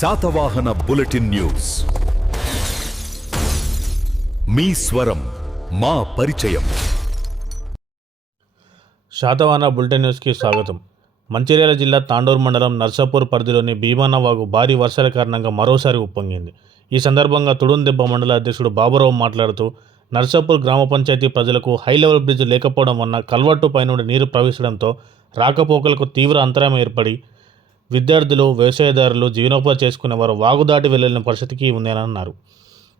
Satavahana bulletin news. మీ స్వరం మా పరిచయం. శాతవాహన బులెటిన్ న్యూస్కి స్వాగతం. మంచిర్యాల జిల్లా తాండూరు మండలం నర్సాపూర్ పరిధిలోని భీమానవాగు భారీ వర్షాల కారణంగా మరోసారి ఉప్పొంగింది. ఈ సందర్భంగా తుడుందెబ్బ మండల అధ్యక్షుడు బాబురావు మాట్లాడుతూ నర్సాపూర్ గ్రామ పంచాయతీ ప్రజలకు హై లెవెల్ బ్రిడ్జ్ లేకపోవడం వలన కల్వర్టు పైనుండి నీరు ప్రవహించడంతో రాకపోకలకు తీవ్ర అంతరాయం ఏర్పడి విద్యార్థులు వ్యవసాయదారులు జీవనోపాధి చేసుకునేవారు వాగుదాటి వెళ్ళిన పరిస్థితికి ఉందని అన్నారు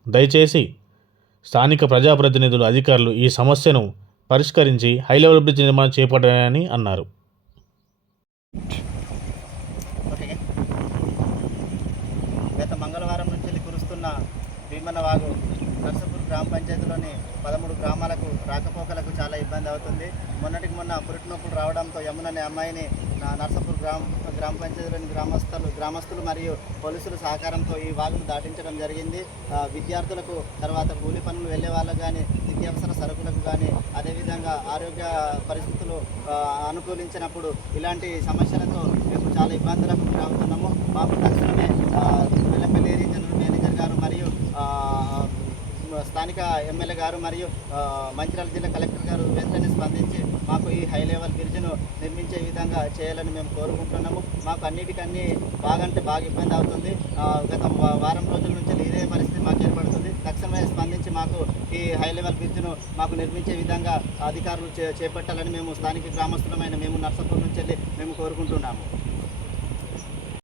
దయచేసి స్థానిక ప్రజాప్రతినిధులు అధికారులు ఈ సమస్యను పరిష్కరించి హై లెవెల్ బ్రిడ్జ్ నిర్మాణం చేపట్టాలని అన్నారు. గత మంగళవారం నుంచి కురుస్తున్న భీమన్న వాగు నర్సపూర్ గ్రామ పంచాయతీలోని పదమూడు గ్రామాలకు రాకపోకలకు చాలా ఇబ్బంది అవుతుంది. మొన్నటికి మొన్న పురిటి నొప్పులు రావడంతో యమున అనే అమ్మాయిని నర్సపూర్ గ్రామ గ్రామ పంచాయతీలోని గ్రామస్తులు గ్రామస్తులు మరియు పోలీసుల సహకారంతో ఈ వాగును దాటించడం జరిగింది. విద్యార్థులకు తర్వాత కూలి పనులు వెళ్ళే వాళ్ళకు కానీ నిత్యావసర సరుకులకు కానీ అదేవిధంగా ఆరోగ్య పరిస్థితులు అనుకూలించినప్పుడు ఇలాంటి సమస్యలతో మేము చాలా ఇబ్బందులకు గురవుతున్నాము. మాకు తక్షణమే స్థానిక ఎమ్మెల్యే గారు మరియు మంచిర్యాల జిల్లా కలెక్టర్ గారు వెంటనే స్పందించి మాకు ఈ హై లెవెల్ బ్రిడ్జ్ను నిర్మించే విధంగా చేయాలని మేము కోరుకుంటున్నాము. మాకు అన్నిటికన్నీ బాగంటే బాగా ఇబ్బంది అవుతుంది. గత వారం రోజుల నుంచి ఇదే పరిస్థితి మాకు ఏర్పడుతుంది. తక్షణమే స్పందించి మాకు ఈ హై లెవెల్ బ్రిడ్జ్ను మాకు నిర్మించే విధంగా అధికారులు చే చేపట్టాలని మేము స్థానిక గ్రామస్తులమైన మేము నర్సపూర్ నుంచి వెళ్ళి మేము కోరుకుంటున్నాము.